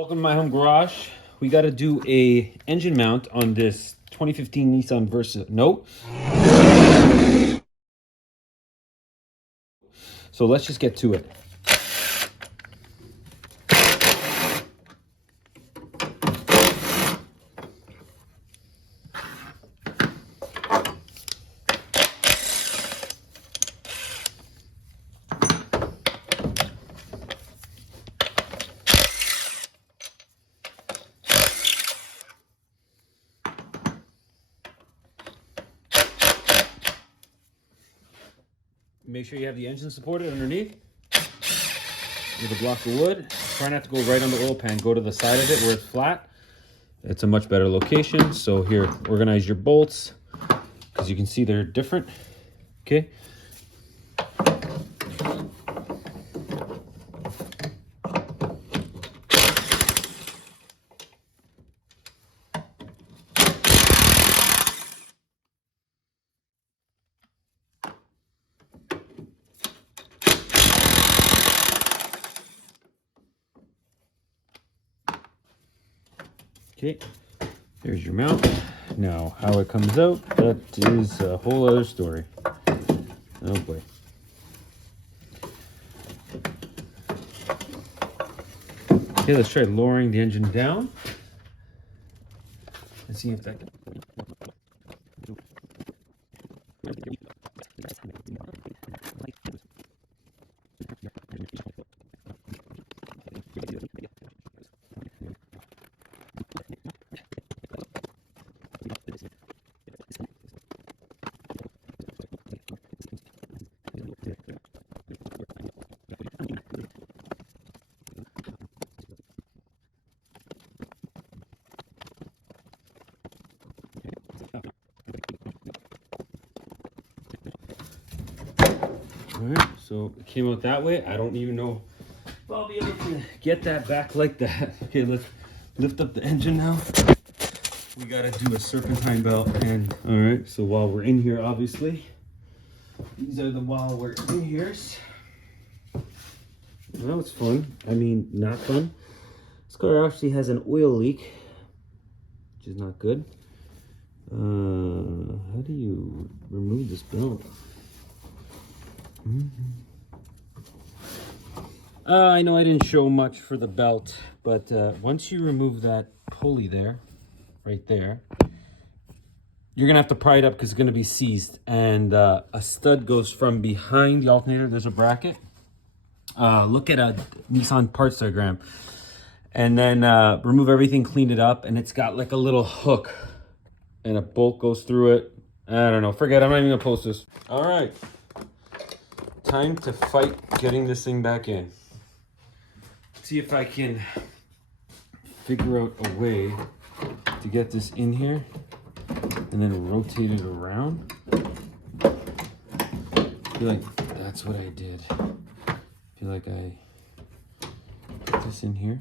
Welcome to my home garage. We got to do a engine mount on this 2015 Nissan Versa. No. So let's just get to it. Make sure you have the engine supported underneath with a block of wood. Try not to go right on the oil pan. Go to the side of it where it's flat. It's a much better location. So here, organize your bolts because you can see they're different. Okay. Okay, there's your mount. Now, how it comes out, that is a whole other story. Oh boy. Okay, let's try lowering the engine down. Let's see if that can... Alright, so it came out that way. I don't even know if I'll be able to get that back like that. Okay, let's lift up the engine now. We gotta do a serpentine belt. And alright, so while we're in here, obviously, these are the while we're in here's. Well, it's fun. I mean, not fun. This car actually has an oil leak, which is not good. How do you remove this belt? I know I didn't show much for the belt, but once you remove that pulley there, right there, you're gonna have to pry it up because it's gonna be seized, and a stud goes from behind the alternator. There's a bracket. Look at a Nissan parts diagram, and then remove everything, clean it up, and it's got like a little hook, and a bolt goes through it. I don't know. Forget. I'm not even gonna post this. All right. Time to fight getting this thing back in. See if I can figure out a way to get this in here and then rotate it around. I feel like that's what I did. I feel like I put this in here.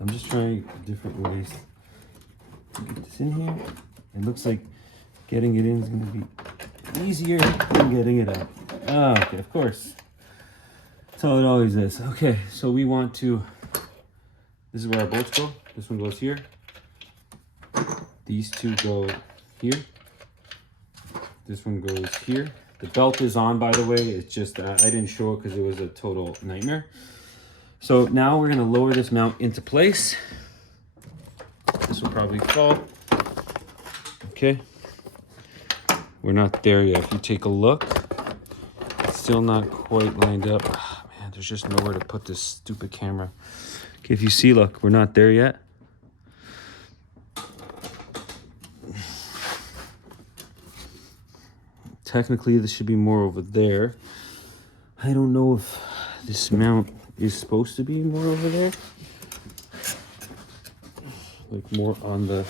I'm just trying different ways to get this in here. It looks like getting it in is going to be easier than getting it out. Oh, okay, of course. That's how it always is. Okay, so we want to, this is where our bolts go. This one goes here. These two go here. This one goes here. The belt is on, by the way. It's just, I didn't show it because it was a total nightmare. So now we're gonna lower this mount into place. This will probably fall. Okay. We're not there yet. If you take a look, still not quite lined up. Oh, man, there's just nowhere to put this stupid camera. Okay, if you see, look, we're not there yet. Technically, this should be more over there. I don't know if this mount is supposed to be more over there. Like more on the,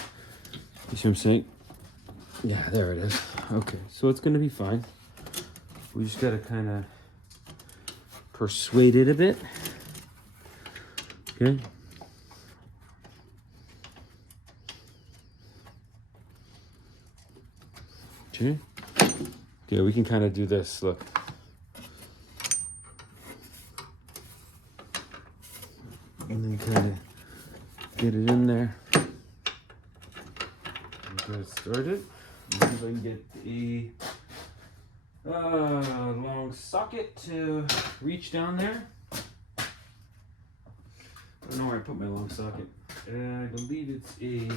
you see what I'm saying? Yeah, there it is. Okay, so it's gonna be fine. We just gotta kind of persuade it a bit. Okay. Okay. Yeah, we can kind of do this. Look. And then kind of get it in there. Get it started. See if I can get a long socket to reach down there. I don't know where I put my long socket. I believe it's a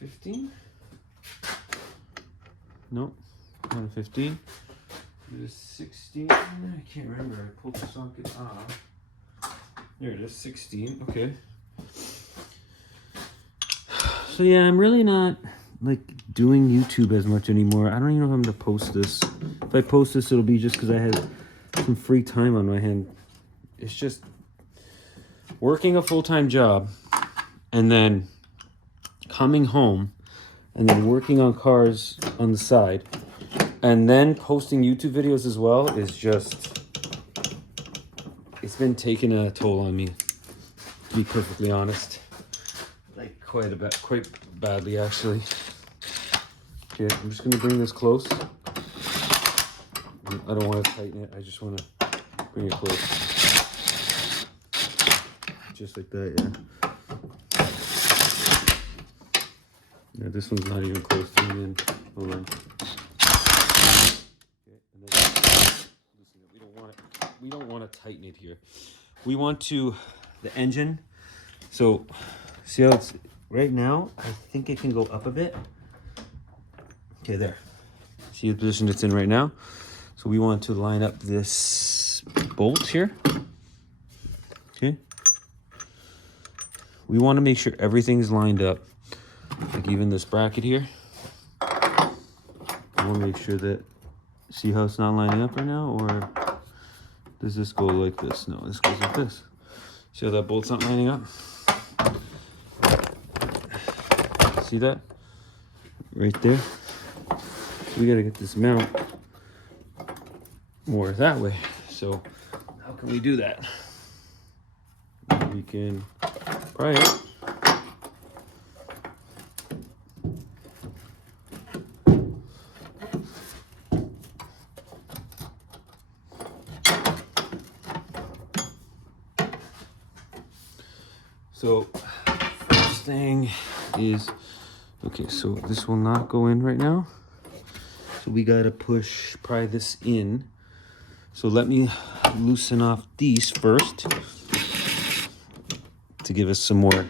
15. Nope, not a 15. It is 16. I can't remember. I pulled the socket off. There it is, 16. Okay. So yeah, I'm really not like doing YouTube as much anymore. I don't even know if I'm gonna post this. If I post this, it'll be just because I had some free time on my hand. It's just working a full-time job and then coming home and then working on cars on the side and then posting YouTube videos as well is just, it's been taking a toll on me, to be perfectly honest. Like quite badly actually. Okay, I'm just gonna bring this close. I don't want to tighten it, I just want to bring it close. Just like that, yeah. Yeah, this one's not even close to me in. Hold on. Okay, and then loosen it. We don't want to tighten it here. We want to the engine. So see how it's right now? I think it can go up a bit. Okay, there. See the position it's in right now? So we want to line up this bolt here. Okay. We want to make sure everything's lined up. Like even this bracket here. I want to make sure that, see how it's not lining up right now? Or does this go like this? No, this goes like this. See how that bolt's not lining up? See that? Right there. We gotta get this mount more that way. So how can we do that? We can pry it. So first thing is, okay, so this will not go in right now. So we gotta pry this in. So let me loosen off these first to give us some more,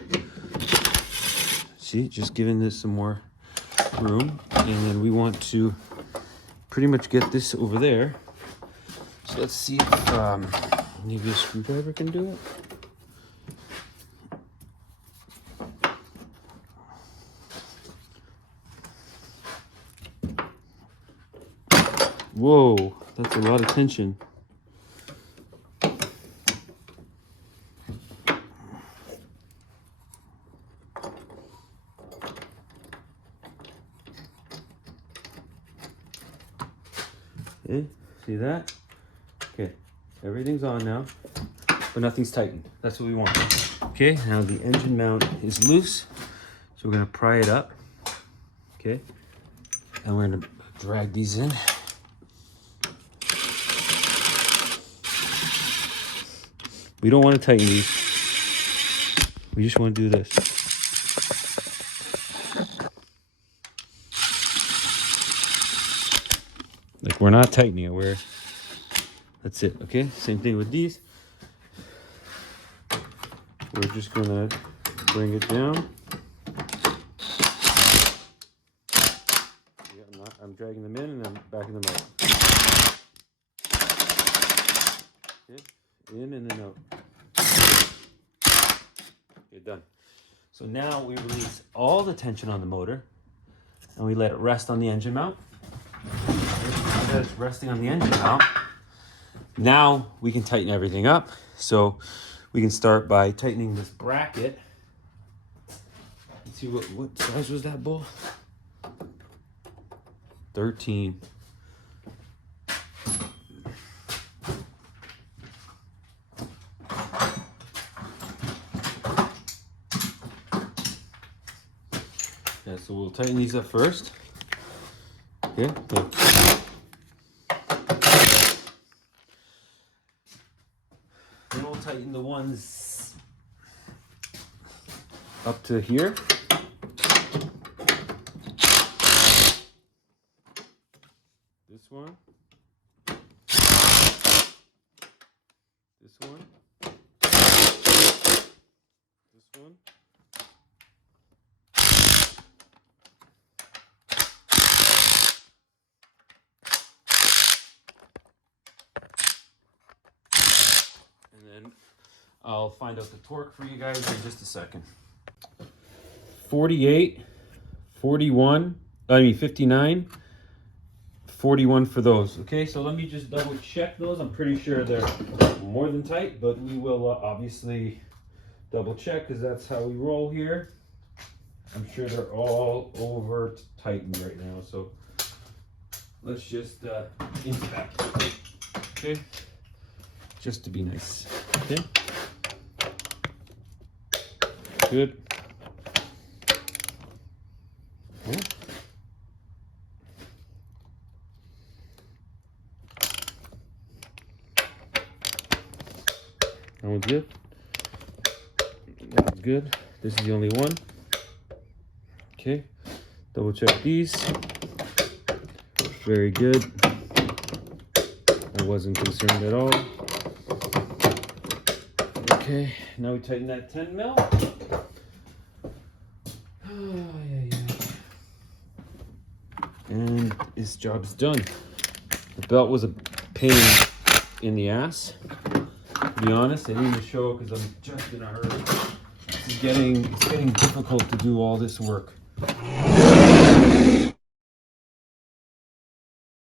see, just giving this some more room. And then we want to pretty much get this over there. So let's see if maybe a screwdriver can do it. Whoa, that's a lot of tension. Okay, see that? Okay, everything's on now, but nothing's tightened. That's what we want. Okay, now the engine mount is loose, so we're gonna pry it up. Okay, and we're gonna drag these in. We don't want to tighten these. We just want to do this. Like we're not tightening it, that's it, okay? Same thing with these. We're just gonna bring it down. Yeah, I'm dragging them in and I'm backing them out. Okay, in and then out. Okay, done. So now we release all the tension on the motor and we let it rest on the engine mount. Now that it's resting on the engine mount, now we can tighten everything up. So we can start by tightening this bracket. Let's see, what size was that bolt? 13. Yeah, so we'll tighten these up first. Okay, good. Then we'll tighten the ones up to here. This one. This one. This one. And then I'll find out the torque for you guys in just a second. 48, 41, 59, 41 for those. Okay, so let me just double check those. I'm pretty sure they're more than tight, but we will obviously double check because that's how we roll here. I'm sure they're all over tightened right now, so let's just inspect. Okay, just to be nice. Okay, good. Okay. That one's good. That one's good. This is the only one. Okay, double check these. Very good. I wasn't concerned at all. Okay, now we tighten that 10 mil. Oh, yeah. And this job's done. The belt was a pain in the ass. To be honest, I need to show it because I'm just in a hurry. It's getting difficult to do all this work.